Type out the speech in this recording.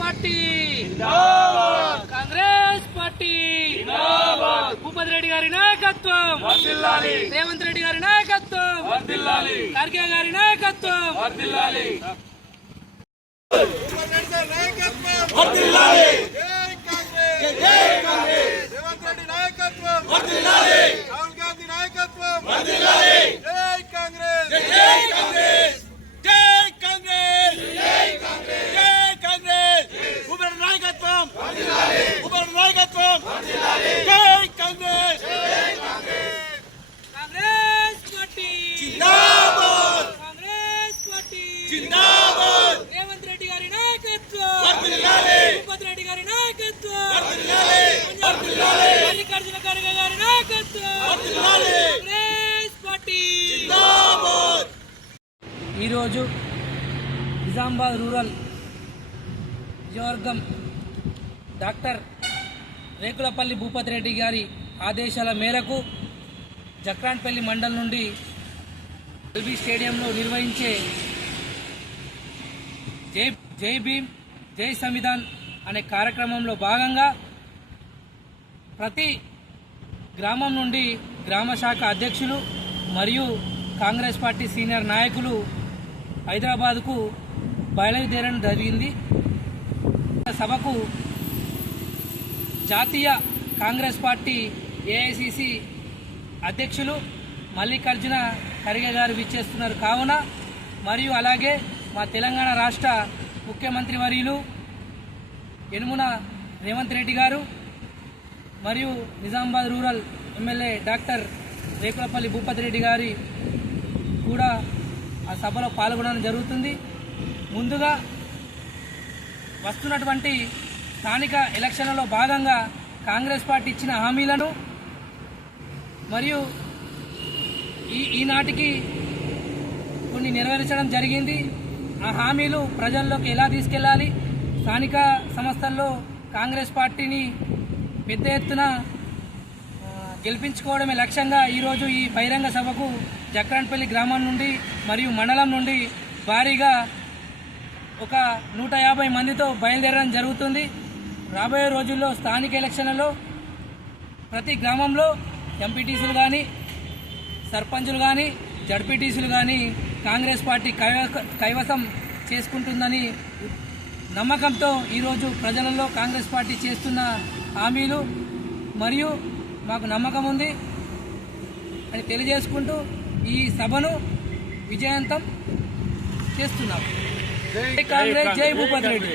Party. Congress party. Bhupathi Reddy garu నాయకత్వం. రేవంత్ రెడ్డి గారి నాయకత్వం. ఖర్గే గారి నాయకత్వం. రేవంత్ రెడ్డి నాయకత్వం. రాహుల్ గాంధీ నాయకత్వం. గారి నాయకత్వం. మల్లికార్జున ఖర్గే గారి నాయకత్వం. ఈరోజు నిజామాబాద్ రూరల్ నియోజకవర్గం డాక్టర్ రేకులపల్లి భూపతి రెడ్డి గారి ఆదేశాల మేరకు జక్రాన్పల్లి మండల్ నుండి ఎల్బీ స్టేడియంలో నిర్వహించే జై జై భీమ్ జై సంవిధాన్ అనే కార్యక్రమంలో భాగంగా ప్రతి గ్రామం నుండి గ్రామ శాఖ అధ్యక్షులు మరియు కాంగ్రెస్ పార్టీ సీనియర్ నాయకులు హైదరాబాద్కు బయలుదేరడం జరిగింది. సభకు జాతీయ కాంగ్రెస్ పార్టీ ఏఐసిసి అధ్యక్షులు మల్లికార్జున ఖర్గే గారు విచ్చేస్తున్నారు. కావున మరియు అలాగే మా తెలంగాణ రాష్ట్ర ముఖ్యమంత్రి వర్యులు యనుమున రేవంత్ రెడ్డి గారు మరియు Nizamabad rural MLA doctor Rekulapalli Bhupathi Reddy garu కూడా ఆ సభలో పాల్గొనడం జరుగుతుంది. ముందుగా వస్తున్నటువంటి స్థానిక ఎలక్షన్లలో భాగంగా కాంగ్రెస్ పార్టీ ఇచ్చిన హామీలను మరియు ఈ ఈనాటికి కొన్ని నెరవేర్చడం జరిగింది. ఆ హామీలు ప్రజల్లోకి ఎలా తీసుకెళ్ళాలి స్థానిక సంస్థల్లో కాంగ్రెస్ పార్టీని పెద్ద ఎత్తున గెలిపించుకోవడమే లక్ష్యంగా ఈరోజు ఈ బహిరంగ సభకు జక్రాన్పల్లి గ్రామం నుండి మరియు మండలం నుండి భారీగా ఒక నూట యాభై మందితో బయలుదేరడం జరుగుతుంది. రాబోయే రోజుల్లో స్థానిక ఎలక్షన్లలో ప్రతి గ్రామంలో ఎంపీటీసీలు కానీ సర్పంచులు కానీ జడ్పీటీసీలు కానీ కాంగ్రెస్ పార్టీ కైవసం చేసుకుంటుందని నమ్మకంతో ఈరోజు ప్రజలలో కాంగ్రెస్ పార్టీ చేస్తున్న హామీలు మరియు మాకు నమ్మకం ఉంది అని తెలియజేసుకుంటూ ఈ సభను విజయవంతం చేస్తున్నాం. జై కాంగ్రెస్ జై భూపతి రెడ్డి.